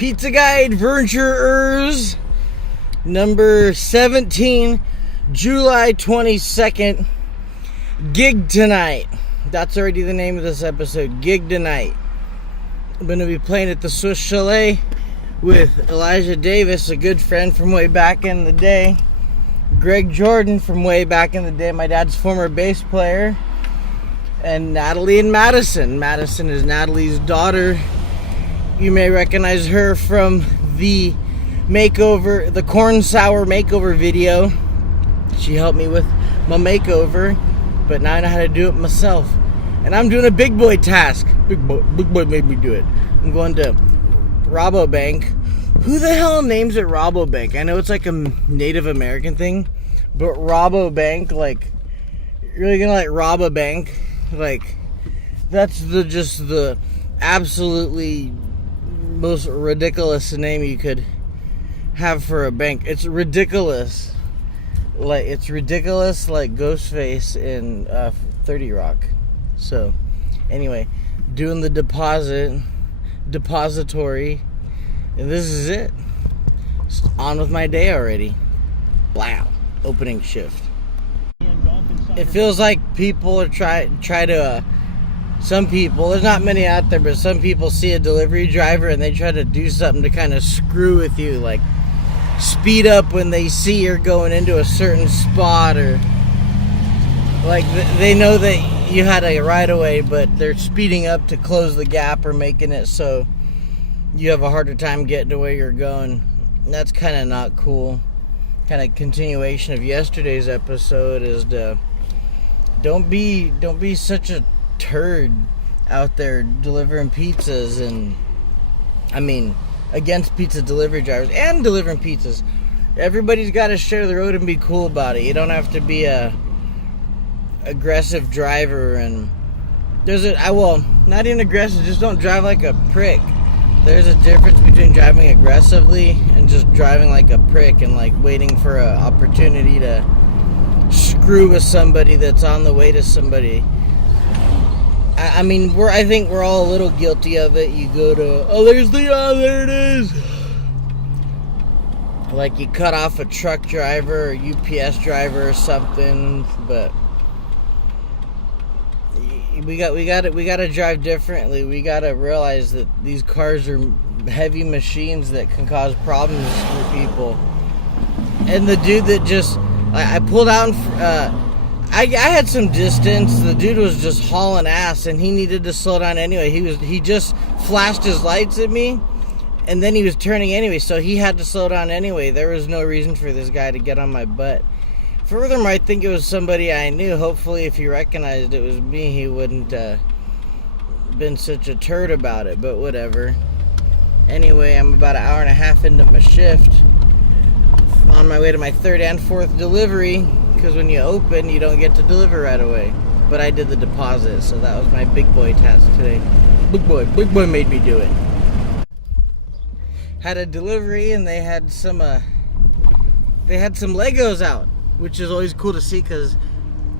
Pizza Guide AdventurEZ number 17, July 22nd. Gig tonight. That's already the name of this episode. Gig tonight. I'm going to be playing at the Swiss Chalet with Elijah Davis, a good friend from way back in the day. Greg Jordan from way back in the day, my dad's former bass player. And Natalie and Madison. Madison is Natalie's daughter. You may recognize her from the makeover, the corn sour makeover video. She helped me with my makeover, but now I know how to do it myself. And I'm doing a big boy task. Big boy made me do it. I'm going to Rabobank. Who the hell names it Rabobank? I know it's like a Native American thing, but Rabobank, like, you're really gonna like rob a bank? Like, that's just the absolutely most ridiculous name you could have for a bank. It's ridiculous. Like, it's ridiculous like Ghostface in 30 Rock. So, anyway, doing the depository, and this is it. Just on with my day already. Wow. Opening shift. It feels like people are try to some people, there's not many out there, but some people see a delivery driver and they try to do something to kind of screw with you, like speed up when they see you're going into a certain spot, or like they know that you had a right of way, but they're speeding up to close the gap or making it so you have a harder time getting to where you're going. And that's kind of not cool. Kind of continuation of yesterday's episode is to don't be such a turd out there delivering pizzas, and I mean against pizza delivery drivers and delivering pizzas. Everybody's got to share the road and be cool about it. You don't have to be a aggressive driver, and not even aggressive, just don't drive like a prick. There's a difference between driving aggressively and just driving like a prick and like waiting for an opportunity to screw with somebody that's on the way to somebody. I mean, I think we're all a little guilty of it. You go to, there it is. Like you cut off a truck driver or UPS driver or something, but we got to drive differently. We got to realize that these cars are heavy machines that can cause problems for people. And the dude that I pulled out and I had some distance. The dude was just hauling ass, and he needed to slow down anyway. He just flashed his lights at me, and then he was turning anyway, so he had to slow down anyway. There was no reason for this guy to get on my butt. Furthermore, I think it was somebody I knew. Hopefully, if he recognized it was me, he wouldn't been such a turd about it, but whatever. Anyway, I'm about an hour and a half into my shift, on my way to my third and fourth delivery, because when you open, you don't get to deliver right away. But I did the deposit, so that was my big boy task today. Big boy made me do it. Had a delivery, and they had some Legos out, which is always cool to see, because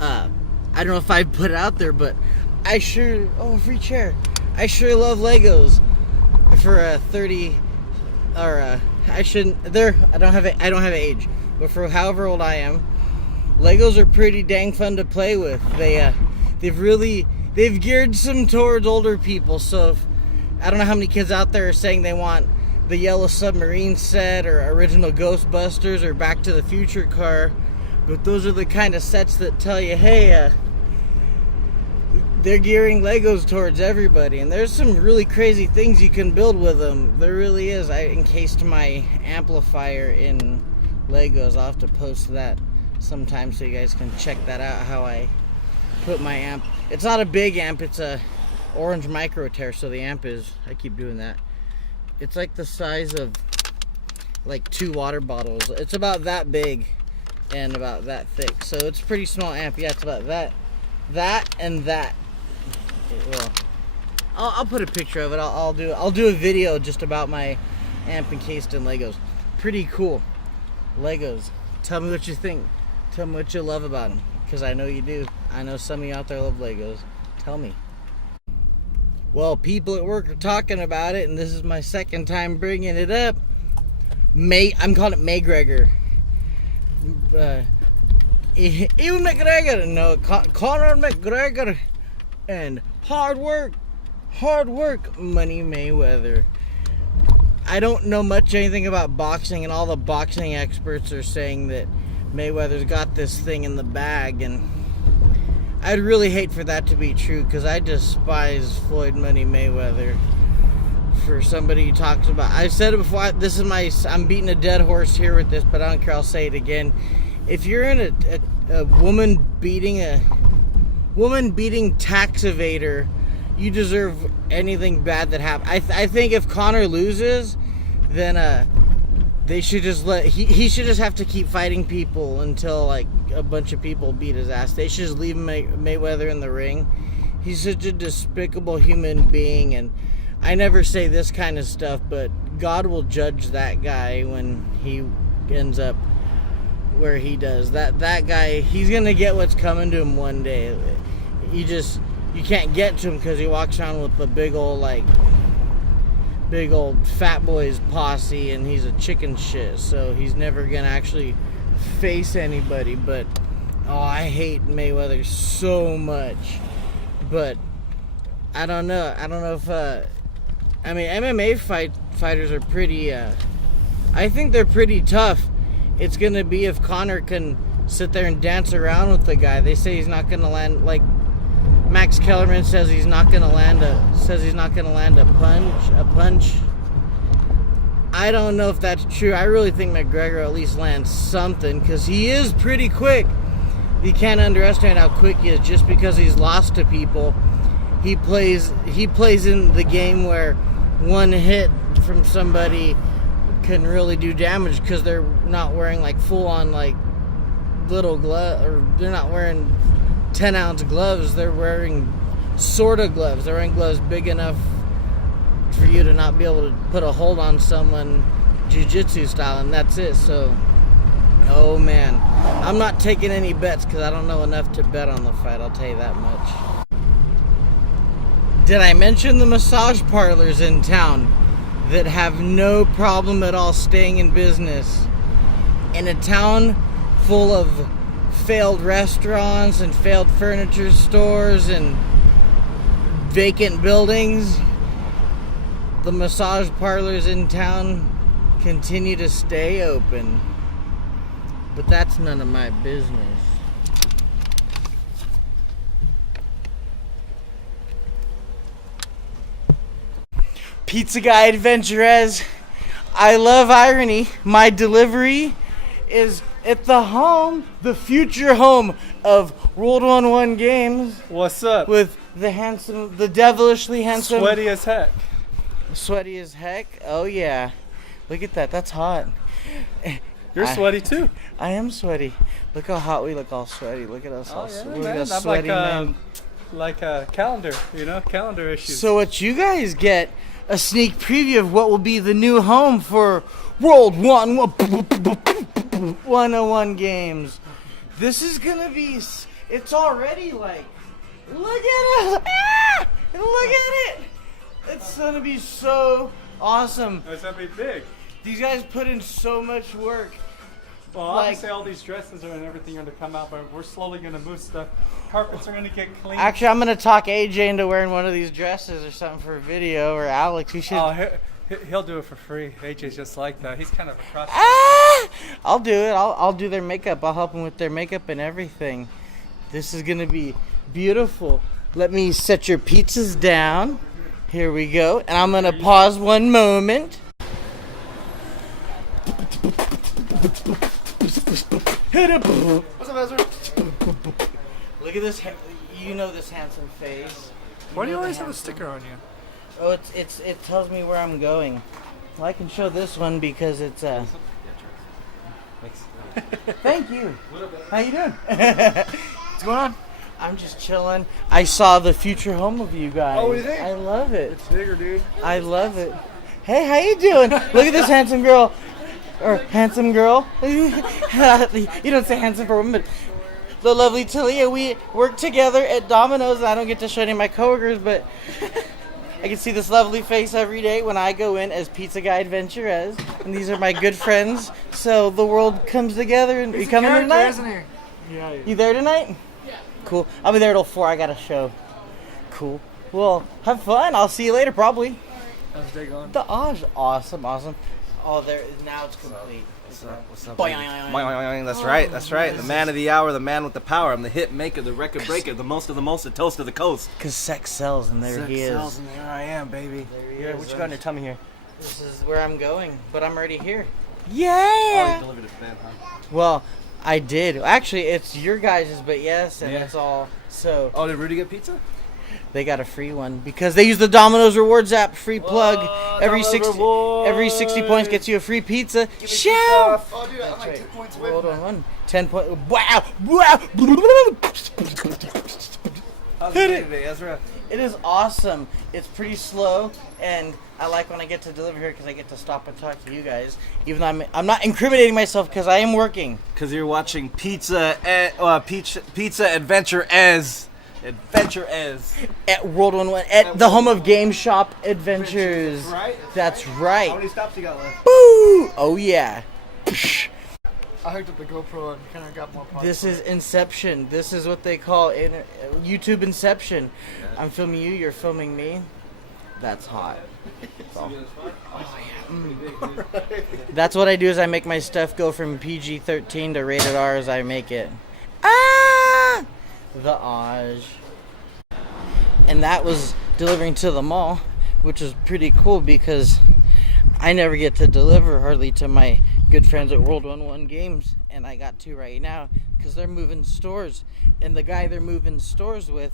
I don't know if I put it out there, but free chair. I sure love Legos for a 30, or I don't have an age, but for however old I am, Legos are pretty dang fun to play with. They've geared some towards older people, so I don't know how many kids out there are saying they want the Yellow Submarine set or original Ghostbusters or Back to the Future car, but those are the kind of sets that tell you, hey, they're gearing Legos towards everybody, and there's some really crazy things you can build with them. There really is. I encased my amplifier in Legos. I'll have to post that sometime so you guys can check that out, how I put my amp. It's not a big amp, it's a orange micro tear, so the amp is, I keep doing that. It's like the size of like 2 water bottles. It's about that big and about that thick, so it's a pretty small amp. Yeah, it's about that and that. Well, I'll put a picture of it. I'll do a video just about my amp encased in Legos. Pretty cool. Legos. Tell me what you think. Tell me what you love about them, because I know you do. I know some of you out there love Legos. Tell me. Well, people at work are talking about it, and this is my second time bringing it up. I'm calling it MayGregor. Even McGregor, no, Conor McGregor, and hard work, Money Mayweather. I don't know much anything about boxing, and all the boxing experts are saying that Mayweather's got this thing in the bag, and I'd really hate for that to be true, because I despise Floyd Money Mayweather. For somebody who talks about, I've said it before, I'm beating a dead horse here with this, but I don't care, I'll say it again. If you're in a woman beating tax evader, you deserve anything bad that happens. I think if Conor loses, then they should just he should just have to keep fighting people until like a bunch of people beat his ass. They should just leave Mayweather in the ring. He's such a despicable human being, and I never say this kind of stuff, but God will judge that guy when he ends up where he does. That guy, he's gonna get what's coming to him one day. You can't get to him because he walks around with a big old fat boys posse, and he's a chicken shit, so he's never gonna actually face anybody. But I hate Mayweather so much. But I don't know if MMA fighters are pretty I think they're pretty tough. It's gonna be if Conor can sit there and dance around with the guy. They say he's not gonna land, like Max Kellerman says he's not gonna land a punch. I don't know if that's true. I really think McGregor at least lands something, because he is pretty quick. You can't underestimate how quick he is. Just because he's lost to people, he plays in the game where one hit from somebody can really do damage, because they're not wearing like full on like little glove, or they're not wearing 10-ounce gloves. They're wearing sort of gloves. They're wearing gloves big enough for you to not be able to put a hold on someone jiu-jitsu style, and that's it. So, oh man, I'm not taking any bets because I don't know enough to bet on the fight, I'll tell you that much. Did I mention the massage parlors in town that have no problem at all staying in business? In a town full of failed restaurants and failed furniture stores and vacant buildings, the massage parlors in town continue to stay open. But that's none of my business. Pizza guy AdventurEZ. I love irony. My delivery is at the future home of World 1 Games. What's up? With the devilishly handsome. Sweaty as heck. Sweaty as heck? Oh yeah. Look at that. That's hot. You're sweaty too. I am sweaty. Look how hot we look, all sweaty. Look at us, all sweaty. I'm sweaty, like a calendar, calendar issues. So what you guys get, a sneak preview of what will be the new home for World 101 Games. This is gonna be, it's already like, look at it! Ah! Look at it! It's gonna be so awesome. It's gonna be big. These guys put in so much work. Well, obviously all these dresses and everything are going to come out, but we're slowly going to move stuff. Carpets are going to get clean. Actually, I'm going to talk AJ into wearing one of these dresses or something for a video, or Alex. We should. Oh, he'll do it for free. AJ's just like that. He's kind of a prostitute. I'll do it. I'll do their makeup. I'll help them with their makeup and everything. This is going to be beautiful. Let me set your pizzas down. Here we go. And I'm going to pause one moment. What's up, Ezra? Look at this. You know this handsome face. Why do you always have a sticker on you? Oh, it tells me where I'm going. Well, I can show this one because it's Thanks. Thank you. How you doing? What's going on? I'm just chilling. I saw the future home of you guys. Oh, what do you think? I love it. It's bigger, dude. I love it. Hey, how you doing? Look at this handsome girl. Or handsome girl. You don't say handsome for a woman, but the lovely Talia. We work together at Domino's. I don't get to show any of my coworkers, but I can see this lovely face every day when I go in as Pizza Guy AdventurEZ, and these are my good friends. So the world comes together. And you coming tonight? Isn't he? Yeah. You there tonight? Yeah. Cool. I'll be there till 4. I got a show. Cool. Well, have fun. I'll see you later, probably. How's the day going? The Oz, awesome. Oh, there. Now it's complete. What's up? Boing. Boing. That's right. The man of the hour, the man with the power. I'm the hit maker, the record breaker, the most of the most, the toast of the coast. Cause sex sells, and there he is. Sex sells, and there I am, baby. There What you got in your tummy here? This is where I'm going, but I'm already here. Oh, Yeah. you delivered it to them, huh? Well, I did. Actually, it's your guys's, but yes, and Yeah. it's all. So Oh, did Rudy get pizza? they got a free one because they use the Domino's Rewards app. Free plug. Every Domino's 60 points gets you a free pizza. Show. Oh, dude, I'm like 2 points away. Hold from on, 10 point. Wow. How's the day today, Ezra? It is awesome. It's pretty slow, and I like when I get to deliver here because I get to stop and talk to you guys. Even though I'm not incriminating myself because I am working. Because you're watching Pizza AdventurEZ. AdventurEZ. At World 1 at the home of Game Shop Adventures. Right? That's How right. many stops you got left? Boo! Oh yeah. I hooked up the GoPro and kind of got more parts. This is Inception. This is what they call YouTube Inception. I'm filming you. You're filming me. That's hot. That's what I do. Is I make my stuff go from PG-13 to rated R as I make it. Ah! The Oz. And that was delivering to the mall, which is pretty cool because I never get to deliver hardly to my good friends at World 1 Games, and I got to right now because they're moving stores, and the guy they're moving stores with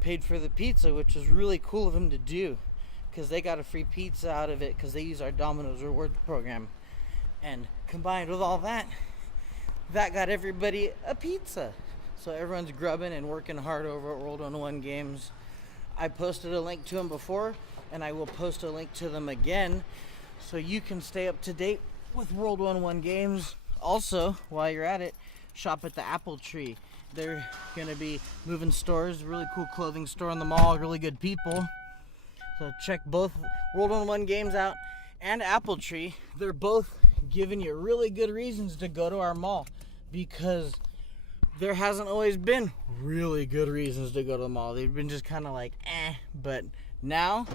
paid for the pizza, which is really cool of him to do because they got a free pizza out of it because they use our Domino's Rewards program, and combined with all that, that got everybody a pizza. So everyone's grubbing and working hard over at World 1 Games. I posted a link to them before, and I will post a link to them again so you can stay up to date with World 1 Games. Also, while you're at it, shop at the Apple Tree. They're going to be moving stores, really cool clothing store in the mall, really good people. So check both World 1 Games out and Apple Tree. They're both giving you really good reasons to go to our mall because there hasn't always been really good reasons to go to the mall. They've been just kind of like, but now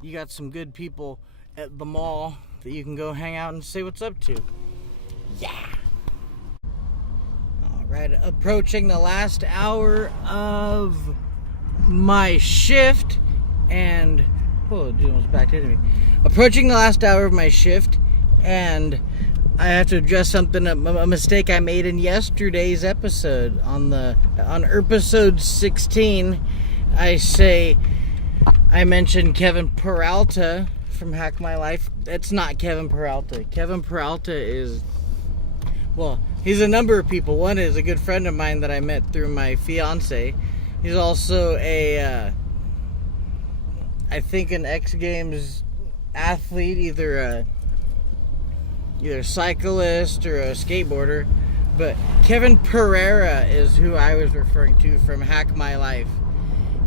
you got some good people at the mall that you can go hang out and say what's up to. Yeah. All right, approaching the last hour of my shift, and dude almost backed into me. Approaching the last hour of my shift, and I have to address something, a mistake I made in yesterday's episode on Erpisode 16. I mentioned Kevin Peralta from Hack My Life. It's not Kevin Peralta. Kevin Peralta is, he's a number of people. One is a good friend of mine that I met through my fiance. He's also I think an X Games athlete, either a cyclist or a skateboarder. But Kevin Pereira is who I was referring to from Hack My Life.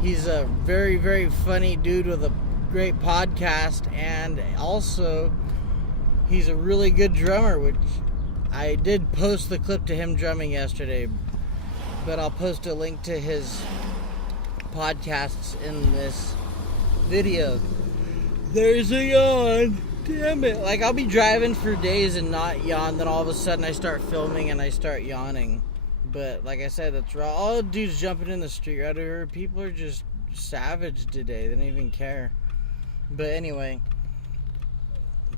He's a very, very funny dude with a great podcast, and also he's a really good drummer, which I did post the clip to him drumming yesterday, but I'll post a link to his podcasts in this video. There's a yawn. Damn it. Like, I'll be driving for days and not yawn, then all of a sudden I start filming and I start yawning. But like I said, that's raw. All the dudes jumping in the street right here. People are just savage today. They don't even care. But anyway,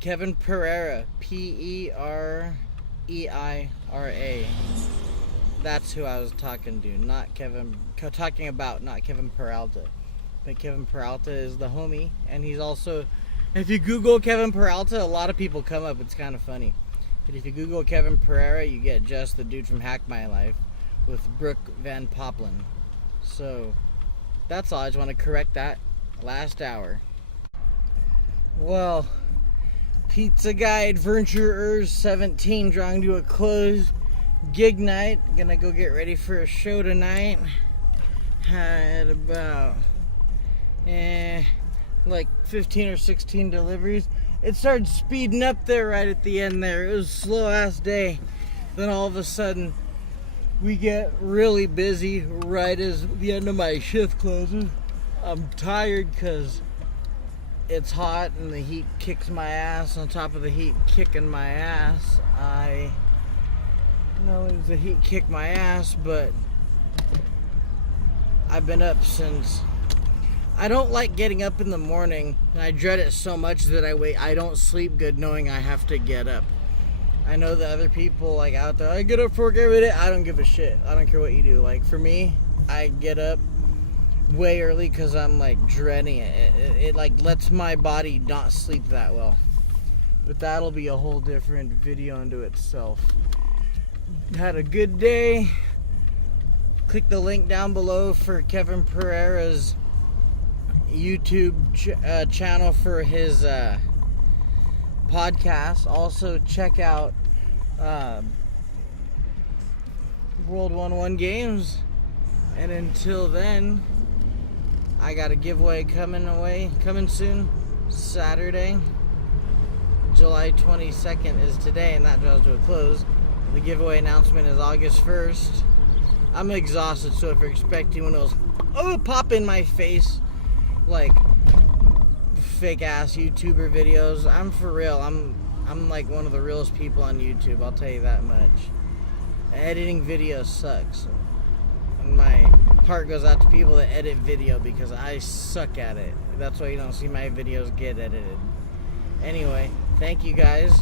Kevin Pereira, Pereira. That's who I was talking to, not Kevin Peralta. But Kevin Peralta is the homie, and he's also, if you Google Kevin Peralta, a lot of people come up. It's kind of funny. But if you Google Kevin Pereira, you get just the dude from Hack My Life with Brooke Van Poplin. So that's all. I just want to correct that last hour. Well, Pizza Guy AdventurEZ 17 drawing to a close. Gig night. Gonna go get ready for a show tonight. Had about like 15 or 16 deliveries. It started speeding up there right at the end there. It was a slow ass day. Then all of a sudden, we get really busy right as the end of my shift closes. I'm tired because it's hot and the heat kicks my ass. On top of the heat kicking my ass, not only does the heat kick my ass, but I've been up since. I don't like getting up in the morning, and I dread it so much that I don't sleep good knowing I have to get up. I know that other people like out there, I get up for work every day. I don't give a shit. I don't care what you do. Like for me, I get up way early because I'm like dreading it. It like lets my body not sleep that well. But that'll be a whole different video unto itself. Had a good day. Click the link down below for Kevin Pereira's YouTube channel for his podcast. Also check out World 1-1 Games. And until then, I got a giveaway coming soon. Saturday, July 22nd is today, and that draws to a close. The giveaway announcement is August 1st. I'm exhausted, so if you're expecting one of those pop in my face like fake ass YouTuber videos, I'm for real. I'm like one of the realest people on YouTube, I'll tell you that much. Editing videos sucks. And my heart goes out to people that edit video because I suck at it. That's why you don't see my videos get edited. Anyway, thank you guys.